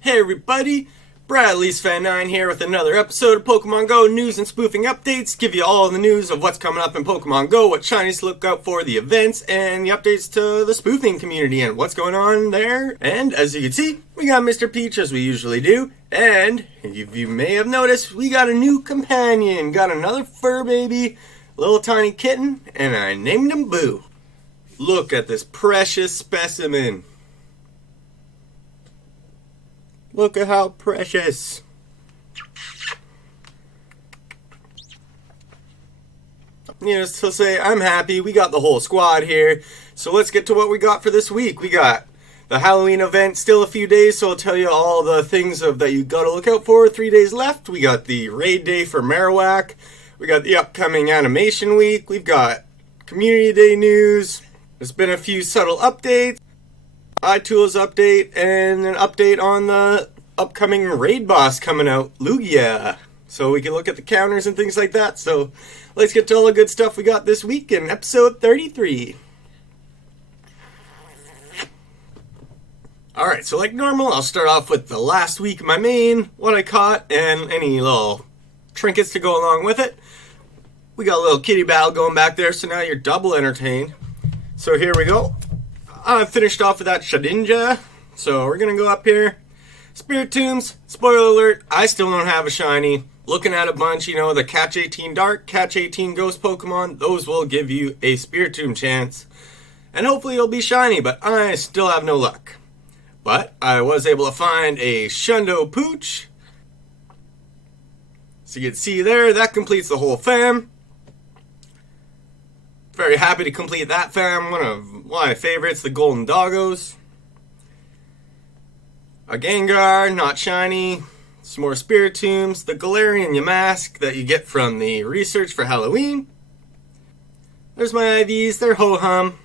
Hey everybody, Bradley's Fan9 here with another episode of Pokemon GO news and spoofing updates. Give you all the news of what's coming up in Pokemon GO, what shinies to look out for, the events, and the updates to the spoofing community and what's going on there. And as you can see, we got Mr. Peach as we usually do. And if you may have noticed, we got a new companion. Got another fur baby, little tiny kitten, and I named him Boo. Look at this precious specimen. Look at how precious. Needless to say, I'm happy. We got the whole squad here. So let's get to what we got for this week. We got the Halloween event, still a few days, so I'll tell you all the things that you got to look out for. 3 days left. We got the raid day for Marowak. We got the upcoming animation week. We've got community day news. There's been a few subtle updates. iTools update, and an update on the upcoming raid boss coming out, Lugia. So we can look at the counters and things like that. So let's get to all the good stuff we got this week in episode 33. Alright, so like normal, I'll start off with the last week of my main, what I caught, and any little trinkets to go along with it. We got a little kitty battle going back there, so now you're double entertained. So here we go. I finished off with that Shedinja, so we're going to go up here. Spiritombs, spoiler alert, I still don't have a shiny. Looking at a bunch, the Catch 18 Dark, Catch 18 Ghost Pokemon, those will give you a Spiritomb chance. And hopefully it'll be shiny, but I still have no luck. But I was able to find a Shundo Pooch. So you can see there, that completes the whole fam. Very happy to complete that fam, one of my favorites, the Golden Doggos. A Gengar, not shiny. Some more Spiritombs. The Galarian Yamask that you get from the research for Halloween. There's my IVs, they're ho-hum.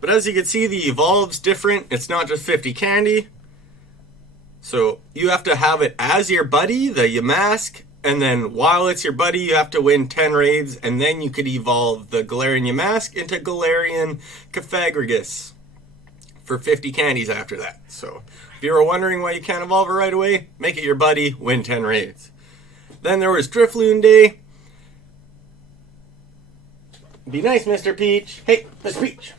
But as you can see, the Evolve's different. It's not just 50 candy. So you have to have it as your buddy, the Yamask. And then while it's your buddy, you have to win 10 raids, and then you could evolve the Galarian Yamask into Galarian Cofagrigus for 50 candies after that. So if you were wondering why you can't evolve it right away, make it your buddy, win 10 raids. Then there was Drifloon Day. Be nice, Mr. Peach. Hey, Mr. Peach.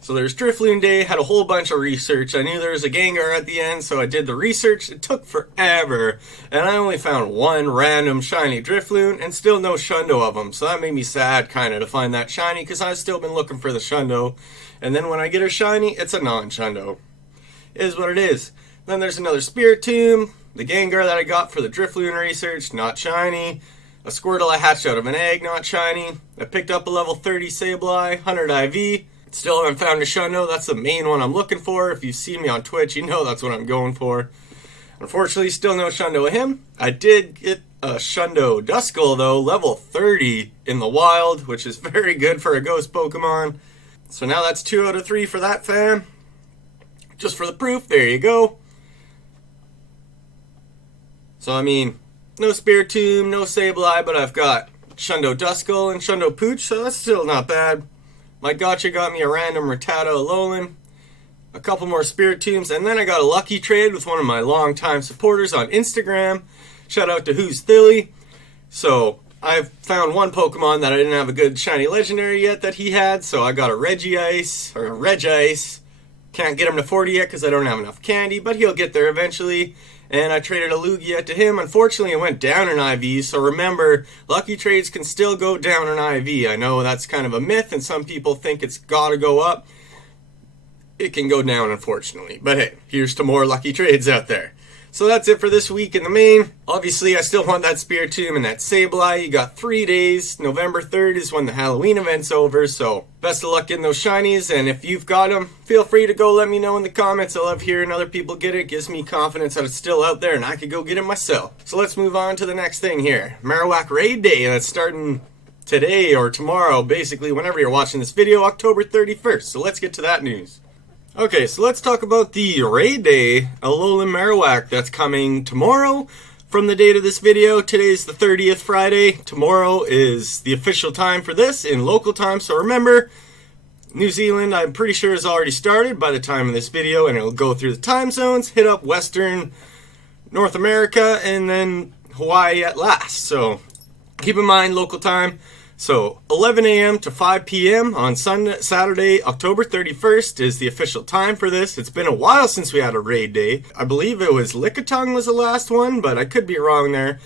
So there's Drifloon Day, had a whole bunch of research. I knew there was a Gengar at the end, so I did the research. It took forever, and I only found one random shiny Drifloon, and still no Shundo of them. So that made me sad, kind of, to find that shiny, because I've still been looking for the Shundo. And then when I get a shiny, it's a non-Shundo. It is what it is. Then there's another Spiritomb, the Gengar that I got for the Drifloon research, not shiny. A Squirtle I hatched out of an egg, not shiny. I picked up a level 30 Sableye, 100 IV. Still haven't found a Shundo. That's the main one I'm looking for. If you've seen me on Twitch, you know that's what I'm going for. Unfortunately, still no Shundo of him. I did get a Shundo Duskull, though, level 30 in the wild, which is very good for a ghost Pokemon. So now that's 2 out of 3 for that fam. Just for the proof, there you go. So, I mean, no Spiritomb, no Sableye, but I've got Shundo Duskull and Shundo Pooch, so that's still not bad. My gotcha got me a random Rattata Alolan, a couple more Spiritombs, and then I got a lucky trade with one of my longtime supporters on Instagram. Shout out to Who's Thilly. So I've found one Pokemon that I didn't have a good shiny legendary yet that he had, so I got a Regice. Can't get him to 40 yet because I don't have enough candy, but he'll get there eventually. And I traded a Lugia to him. Unfortunately, it went down in IV, so remember, lucky trades can still go down in IV. I know that's kind of a myth, and some people think it's gotta go up. It can go down, unfortunately. But hey, here's to more lucky trades out there. So that's it for this week in the main. Obviously, I still want that Spiritomb and that Sableye. You got 3 days. November 3rd is when the Halloween event's over, so best of luck getting those shinies. And if you've got them, feel free to go let me know in the comments. I love hearing other people get it. It gives me confidence that it's still out there and I could go get it myself. So let's move on to the next thing here. Marowak Raid Day, and it's starting today or tomorrow, basically whenever you're watching this video, October 31st. So let's get to that news. Okay, so let's talk about the Raid Day Alolan Marowak that's coming tomorrow. From the date of this video, today's the 30th Friday. Tomorrow is the official time for this in local time. So remember, New Zealand, I'm pretty sure, has already started by the time of this video, and it'll go through the time zones, hit up Western North America, and then Hawaii at last. So keep in mind local time. So 11 a.m. to 5 p.m. on Saturday, October 31st is the official time for this. It's been a while since we had a raid day. I believe it was Lickitung was the last one, but I could be wrong there.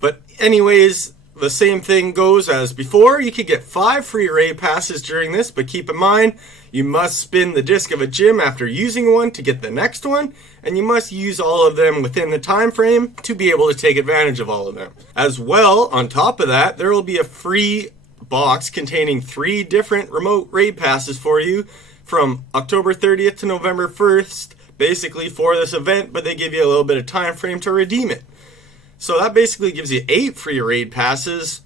But anyways, the same thing goes as before. You could get 5 free raid passes during this, but keep in mind, you must spin the disc of a gym after using one to get the next one, and you must use all of them within the time frame to be able to take advantage of all of them. As well, on top of that, there will be a free box containing 3 different remote raid passes for you from October 30th to November 1st, basically for this event, but they give you a little bit of time frame to redeem it. So that basically gives you 8 free raid passes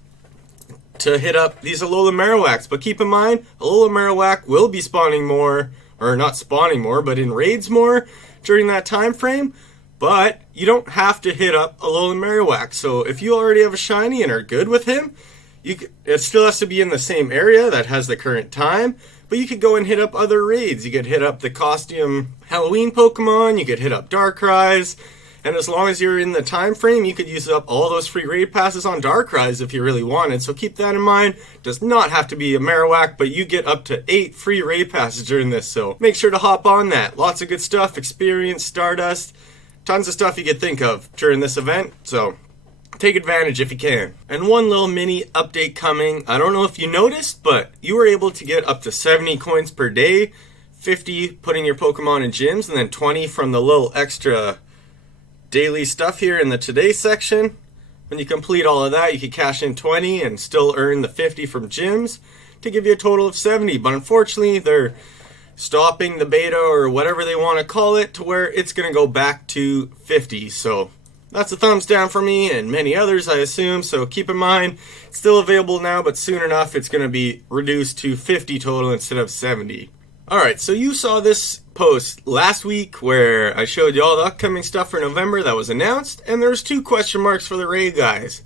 to hit up these Alolan Marowaks. But keep in mind, Alolan Marowak will be spawning more, or not spawning more, but in raids more during that time frame. But you don't have to hit up Alolan Marowak. So if you already have a shiny and are good with him, it still has to be in the same area that has the current time. But you could go and hit up other raids. You could hit up the costume Halloween Pokemon. You could hit up Darkrai's. And as long as you're in the time frame, you could use up all those free raid passes on Darkrai's if you really wanted. So keep that in mind. Does not have to be a Marowak, but you get up to 8 free raid passes during this. So make sure to hop on that. Lots of good stuff, experience, Stardust, tons of stuff you could think of during this event. So take advantage if you can. And one little mini update coming. I don't know if you noticed, but you were able to get up to 70 coins per day, 50 putting your Pokemon in gyms, and then 20 from the little extra daily stuff here in the today section. When you complete all of that, you can cash in 20 and still earn the 50 from gyms to give you a total of 70. But unfortunately, they're stopping the beta or whatever they want to call it to where it's going to go back to 50. So that's a thumbs down for me and many others, I assume. So keep in mind, it's still available now, but soon enough, it's going to be reduced to 50 total instead of 70. Alright, so you saw this post last week where I showed you all the upcoming stuff for November that was announced, and there's 2 question marks for the raid guys.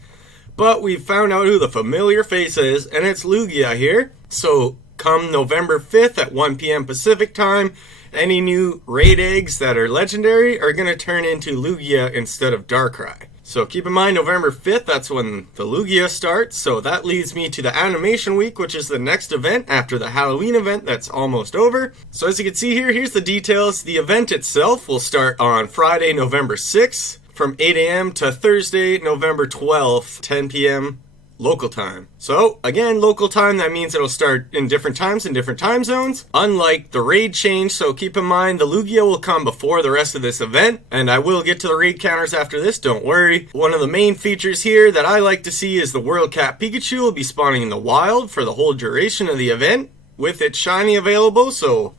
But we found out who the familiar face is, and it's Lugia here. So come November 5th at 1 p.m. Pacific time, any new raid eggs that are legendary are going to turn into Lugia instead of Darkrai. So keep in mind, November 5th, that's when the Lugia starts. So that leads me to the Animation Week, which is the next event after the Halloween event that's almost over. So as you can see here, here's the details. The event itself will start on Friday, November 6th from 8 a.m. to Thursday, November 12th, 10 p.m. local time. So again, local time, that means it'll start in different times in different time zones, unlike the raid change. So keep in mind, the Lugia will come before the rest of this event, and I will get to the raid counters after this, don't worry. One of the main features here that I like to see is the World Cap Pikachu will be spawning in the wild for the whole duration of the event with its shiny available. So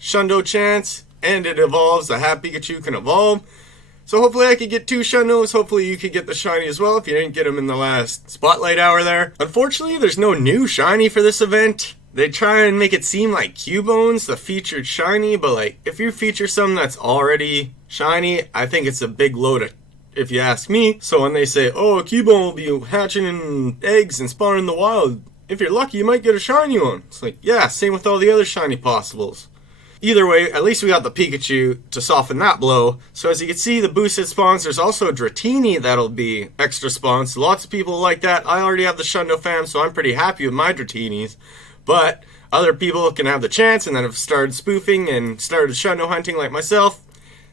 Shundo chance, and it evolves, the Hat Pikachu can evolve. So hopefully I could get 2 Shundos. Hopefully you could get the shiny as well if you didn't get them in the last spotlight hour there. Unfortunately, there's no new shiny for this event. They try and make it seem like Cubone's the featured shiny, but like if you feature something that's already shiny, I think it's a big load if you ask me. So when they say, oh, Cubone will be hatching in eggs and spawning in the wild, if you're lucky you might get a shiny one. It's like, yeah, same with all the other shiny possibles. Either way, at least we got the Pikachu to soften that blow. So as you can see, the boosted spawns, there's also a Dratini that'll be extra spawns. Lots of people like that. I already have the Shundo fam, so I'm pretty happy with my Dratinis. But other people can have the chance and then have started spoofing and started Shundo hunting like myself.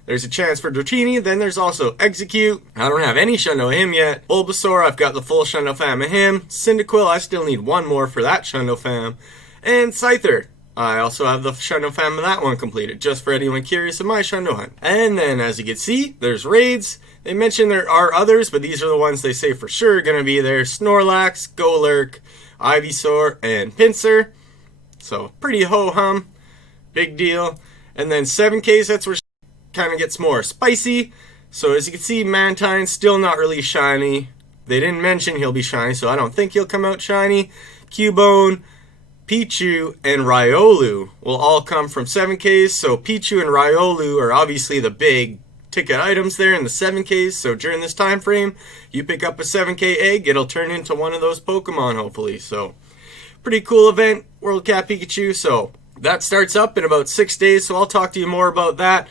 There's a chance for Dratini. Then there's also Execute. I don't have any Shundo of him yet. Bulbasaur, I've got the full Shundo fam of him. Cyndaquil, I still need 1 more for that Shundo fam. And Scyther, I also have the Shundo fam of that one completed, just for anyone curious of my Shundo hunt. And then, as you can see, there's raids. They mention there are others, but these are the ones they say for sure are going to be there. Snorlax, Golurk, Ivysaur, and Pinsir. So, pretty ho-hum. Big deal. And then 7Ks, that's where kind of gets more spicy. So, as you can see, Mantine's still not really shiny. They didn't mention he'll be shiny, so I don't think he'll come out shiny. Cubone, Pichu, and Riolu will all come from 7Ks. So Pichu and Riolu are obviously the big ticket items there in the 7Ks. So during this time frame, you pick up a 7K egg, it'll turn into one of those Pokemon hopefully. So pretty cool event. World Cat Pikachu, so that starts up in about 6 days, so I'll talk to you more about that.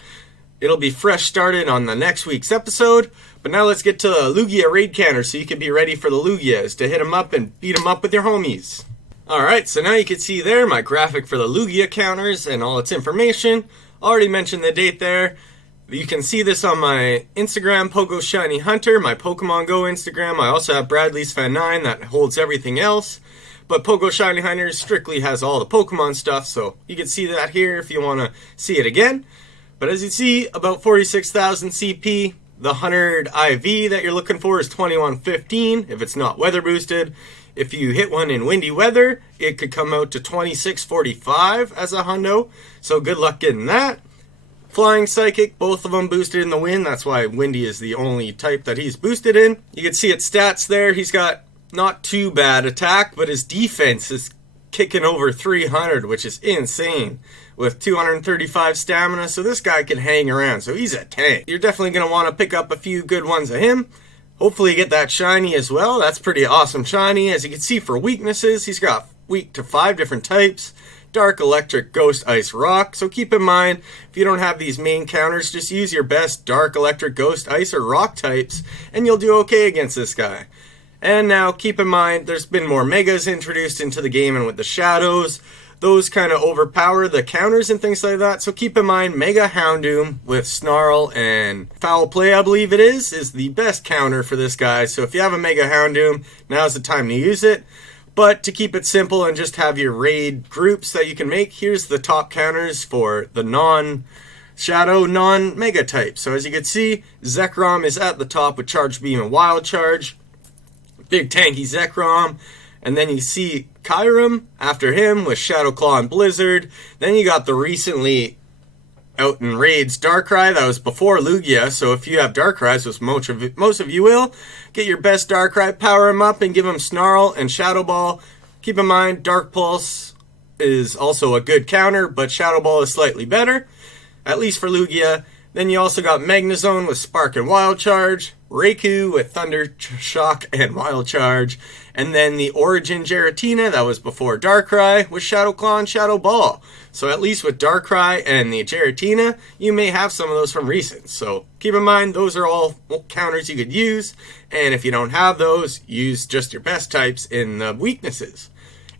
It'll be fresh started on the next week's episode. But now let's get to the Lugia raid counter so you can be ready for the Lugias to hit them up and beat them up with your homies. Alright, so now you can see there my graphic for the Lugia counters and all its information. Already mentioned the date there. You can see this on my Instagram, Pogo Shiny Hunter, my Pokemon GO Instagram. I also have Bradley's Fan 9 that holds everything else. But Pogo Shiny Hunter strictly has all the Pokemon stuff, so you can see that here if you want to see it again. But as you see, about 46,000 CP. The 100 IV that you're looking for is 2115 if it's not weather boosted. If you hit one in windy weather, it could come out to 2645 as a hundo. So good luck getting that. Flying Psychic, both of them boosted in the wind. That's why Windy is the only type that he's boosted in. You can see its stats there. He's got not too bad attack, but his defense is kicking over 300, which is insane, with 235 stamina, so this guy can hang around, so he's a tank. You're definitely going to want to pick up a few good ones of him. Hopefully get that shiny as well. That's pretty awesome shiny. As you can see for weaknesses, he's got weak to 5 different types. Dark, Electric, Ghost, Ice, Rock. So keep in mind, if you don't have these main counters, just use your best Dark, Electric, Ghost, Ice, or Rock types, and you'll do okay against this guy. And now, keep in mind, there's been more Megas introduced into the game, and with the Shadows, those kind of overpower the counters and things like that. So keep in mind, Mega Houndoom with Snarl and Foul Play, I believe it is the best counter for this guy. So if you have a Mega Houndoom, now's the time to use it. But to keep it simple and just have your raid groups that you can make, here's the top counters for the non-Shadow, non-Mega type. So as you can see, Zekrom is at the top with Charge Beam and Wild Charge. Big tanky Zekrom. And then you see Kyurem after him with Shadow Claw and Blizzard. Then you got the recently out in raids Darkrai. That was before Lugia. So if you have Darkrai's, which most of you will, get your best Darkrai, power him up, and give him Snarl and Shadow Ball. Keep in mind, Dark Pulse is also a good counter, but Shadow Ball is slightly better, at least for Lugia. Then you also got Magnezone with Spark and Wild Charge, Raikou with Thunder Shock and Wild Charge, and then the Origin Giratina that was before Darkrai with Shadow Claw and Shadow Ball. So at least with Darkrai and the Giratina, you may have some of those from recent. So keep in mind, those are all counters you could use, and if you don't have those, use just your best types in the weaknesses.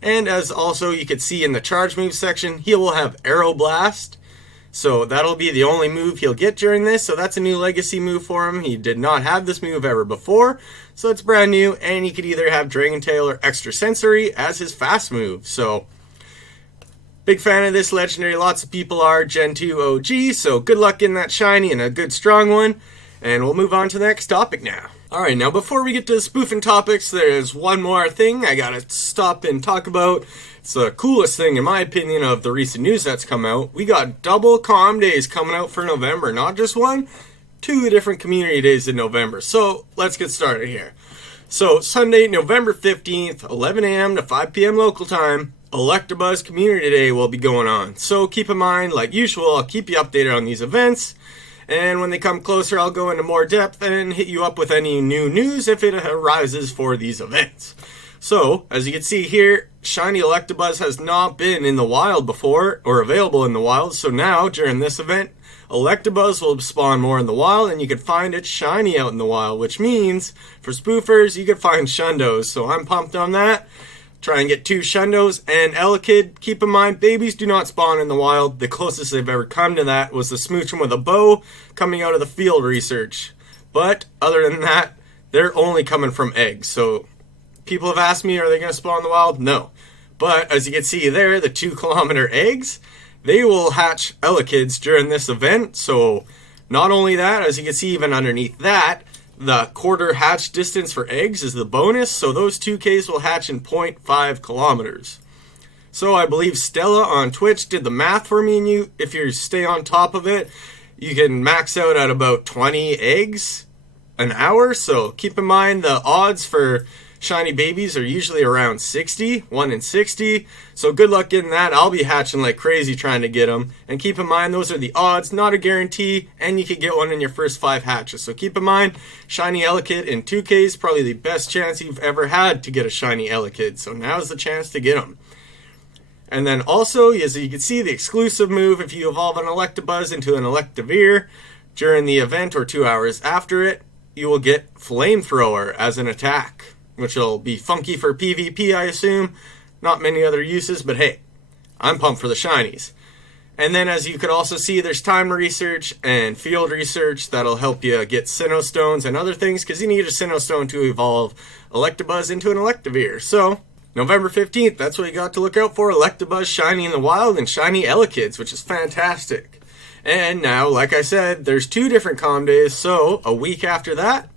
And as also you could see in the charge move section, he will have Aeroblast. So that'll be the only move he'll get during this. So that's a new legacy move for him. He did not have this move ever before. So it's brand new. And he could either have Dragon Tail or Extra Sensory as his fast move. So big fan of this legendary. Lots of people are. Gen 2 OG. So good luck in that shiny and a good strong one. And we'll move on to the next topic now. Alright, now before we get to the spoofing topics, there's one more thing I gotta stop and talk about. It's the coolest thing, in my opinion, of the recent news that's come out. We got double comm days coming out for November. Not just one, 2 different community days in November. So, let's get started here. So, Sunday, November 15th, 11 a.m. to 5 p.m. local time, Electabuzz Community Day will be going on. So, keep in mind, like usual, I'll keep you updated on these events. And when they come closer, I'll go into more depth and hit you up with any new news if it arises for these events. So, as you can see here, Shiny Electabuzz has not been in the wild before, or available in the wild, so now, during this event, Electabuzz will spawn more in the wild, and you can find it shiny out in the wild, which means, for spoofers, you can find Shundos, so I'm pumped on that. Try and get 2 Shundos, and Elekid, keep in mind, babies do not spawn in the wild. The closest they've ever come to that was the Smoochum with a bow coming out of the field research. But, other than that, they're only coming from eggs, so people have asked me, are they going to spawn in the wild? No. But, as you can see there, the 2-kilometer eggs, they will hatch Elekids during this event. So, not only that, as you can see even underneath that, the quarter hatch distance for eggs is the bonus. So, those 2Ks will hatch in 0.5 kilometers. So, I believe Stella on Twitch did the math for me, and you, if you stay on top of it, you can max out at about 20 eggs an hour. So, keep in mind the odds for shiny babies are usually around 60, 1 in 60, so good luck getting that. I'll be hatching like crazy trying to get them, and keep in mind those are the odds, not a guarantee, and you can get one in your first 5 hatches. So keep in mind, shiny Elekid in 2K is probably the best chance you've ever had to get a shiny Elekid, so now's the chance to get them. And then also, as you can see, the exclusive move, if you evolve an Electabuzz into an Electivire during the event or 2 hours after it, you will get Flamethrower as an attack, which will be funky for PvP, I assume. Not many other uses, but hey, I'm pumped for the shinies. And then, as you could also see, there's time research and field research that'll help you get Sinnoh Stones and other things, because you need a Sinnoh Stone to evolve Electabuzz into an Electivire. So, November 15th, that's what you got to look out for. Electabuzz shiny in the wild and shiny Elekidz, which is fantastic. And now, like I said, there's 2 different comm days, so a week after that,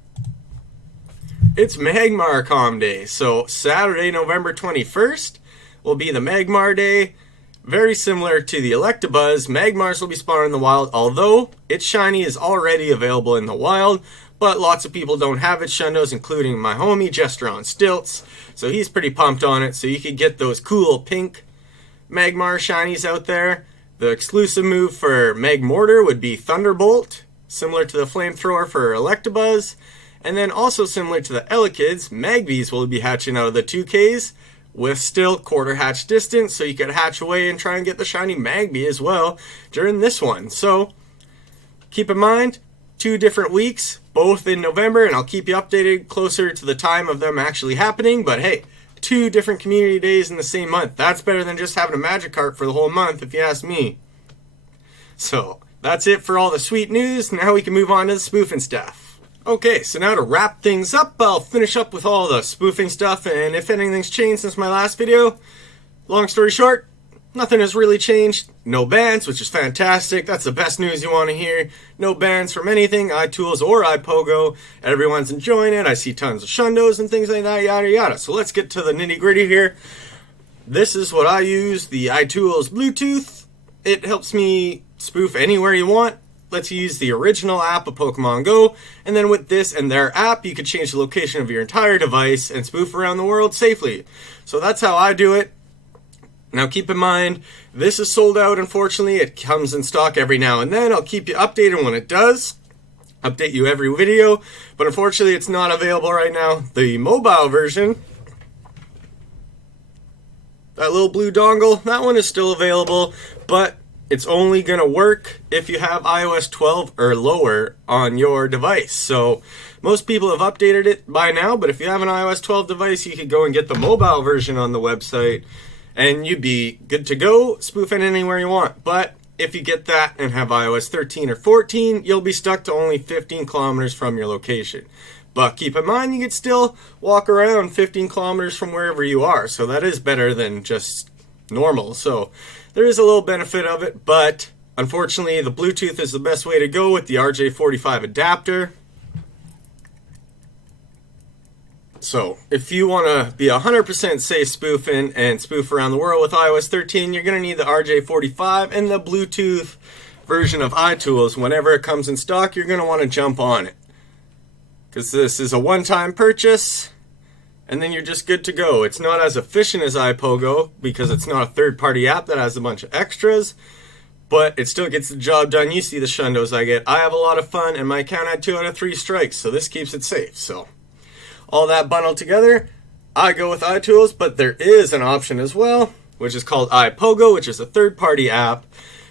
it's Magmar Comm Day. So Saturday, November 21st will be the Magmar Day. Very similar to the Electabuzz, Magmars will be spawned in the wild, although its shiny is already available in the wild, but lots of people don't have its Shundos, including my homie Jester on Stilts, so he's pretty pumped on it, so you could get those cool pink Magmar shinies out there. The exclusive move for Magmortar would be Thunderbolt, similar to the Flamethrower for Electabuzz. And then also similar to the Elekidz, Magbees will be hatching out of the 2Ks with still quarter hatch distance, so you could hatch away and try and get the shiny Magby as well during this one. So keep in mind, 2 different weeks, both in November, and I'll keep you updated closer to the time of them actually happening. But hey, 2 different community days in the same month. That's better than just having a Magikarp for the whole month, if you ask me. So that's it for all the sweet news. Now we can move on to the spoofing stuff. Okay, so now to wrap things up, I'll finish up with all the spoofing stuff, and if anything's changed since my last video, long story short, nothing has really changed. No bans, which is fantastic. That's the best news you want to hear. No bans from anything, iTools or iPOGO. Everyone's enjoying it. I see tons of Shundos and things like that, yada yada. So let's get to the nitty gritty here. This is what I use, the iTools Bluetooth. It helps me spoof anywhere you want. Lets you use the original app of Pokémon GO, and then with this and their app, you can change the location of your entire device and spoof around the world safely. So that's how I do it. Now keep in mind, this is sold out, unfortunately. It comes in stock every now and then. I'll keep you updated when it does. Update you every video, but unfortunately it's not available right now. The mobile version, that little blue dongle, that one is still available, but it's only going to work if you have iOS 12 or lower on your device. So most people have updated it by now, but if you have an iOS 12 device, you could go and get the mobile version on the website, and you'd be good to go, spoofing anywhere you want. But if you get that and have iOS 13 or 14, you'll be stuck to only 15 kilometers from your location. But keep in mind, you could still walk around 15 kilometers from wherever you are, so that is better than just normal. So there is a little benefit of it, but unfortunately the Bluetooth is the best way to go with the RJ45 adapter. So if you want to be 100% safe spoofing and spoof around the world with iOS 13, you're going to need the RJ45 and the Bluetooth version of iTools. Whenever it comes in stock, you're going to want to jump on it, because this is a one-time purchase, and then you're just good to go. It's not as efficient as iPOGO, because it's not a third-party app that has a bunch of extras, but it still gets the job done. You see the Shundos I get. I have a lot of fun, and my account had 2 out of 3 strikes, so this keeps it safe. So all that bundled together, I go with iTools, but there is an option as well, which is called iPOGO, which is a third-party app,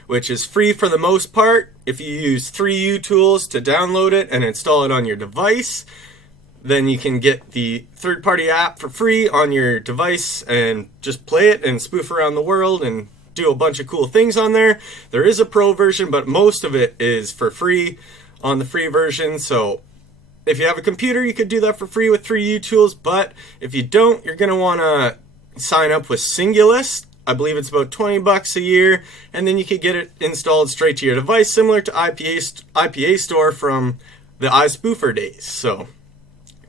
which is free for the most part. If you use 3U tools to download it and install it on your device, then you can get the third-party app for free on your device and just play it and spoof around the world and do a bunch of cool things on there. There is a pro version, but most of it is for free on the free version. So if you have a computer, you could do that for free with 3U tools, but if you don't, you're going to want to sign up with Singulus. I believe it's about $20 a year, and then you could get it installed straight to your device, similar to IPA Store from the iSpoofer days. So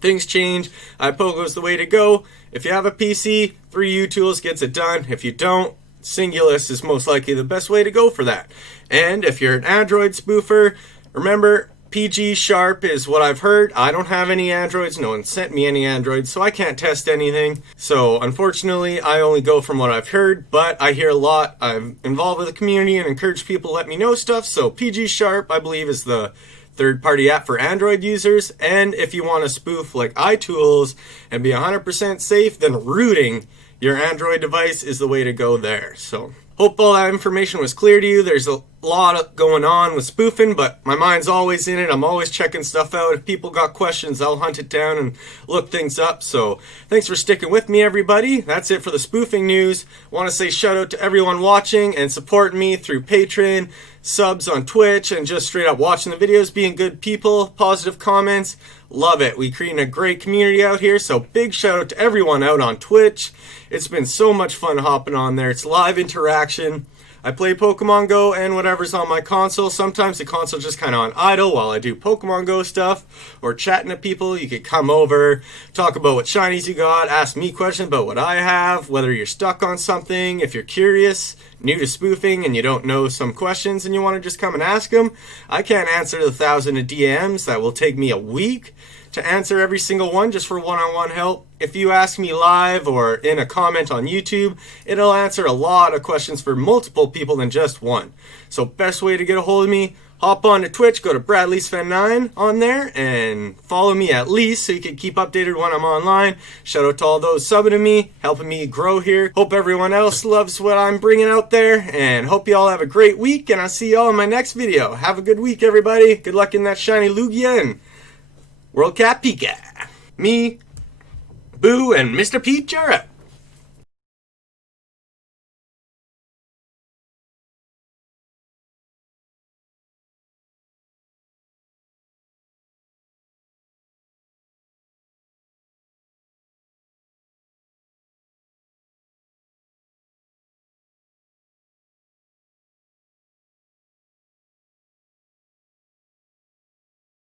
things change. iPOGO is the way to go. If you have a PC, 3U Tools gets it done. If you don't, Singulus is most likely the best way to go for that. And if you're an Android spoofer, remember, PG Sharp is what I've heard. I don't have any Androids. No one sent me any Androids, so I can't test anything. So unfortunately, I only go from what I've heard, but I hear a lot. I'm involved with the community and encourage people to let me know stuff. So PG Sharp, I believe, is the third-party app for Android users. And if you want to spoof like iTools and be 100% safe, then Rooting your Android device is the way to go there. So hope all that information was clear to you. There's a lot going on with spoofing, but my mind's always in it. I'm always checking stuff out. If people got questions, I'll hunt it down and look things up. So thanks for sticking with me, everybody. That's it for the spoofing news. I want to say shout out to everyone watching and supporting me through Patreon, subs on Twitch, and just straight up watching the videos, being good people, positive comments. Love it. We creating a great community out here, so big shout out to everyone out on Twitch. It's been so much fun hopping on there. It's live interaction. I play Pokemon GO and whatever's on my console. Sometimes the console's just kind of on idle while I do Pokemon GO stuff or chatting to people. You could come over, talk about what shinies you got, ask me questions about what I have, whether you're stuck on something, if you're curious, new to spoofing and you don't know some questions and you want to just come and ask them. I can't answer the 1,000 of DMs. That will take me a week to answer every single one just for one-on-one help. If you ask me live or in a comment on YouTube, it'll answer a lot of questions for multiple people than just one. So best way to get a hold of me, hop on to Twitch, go to BradleySven9 on there, and follow me at least so you can keep updated when I'm online. Shout out to all those subbing to me, helping me grow here. Hope everyone else loves what I'm bringing out there, and hope you all have a great week, and I'll see you all in my next video. Have a good week, everybody. Good luck in that shiny Lugia, and World Cap Pika. Me, Boo, and Mr. Peach are out.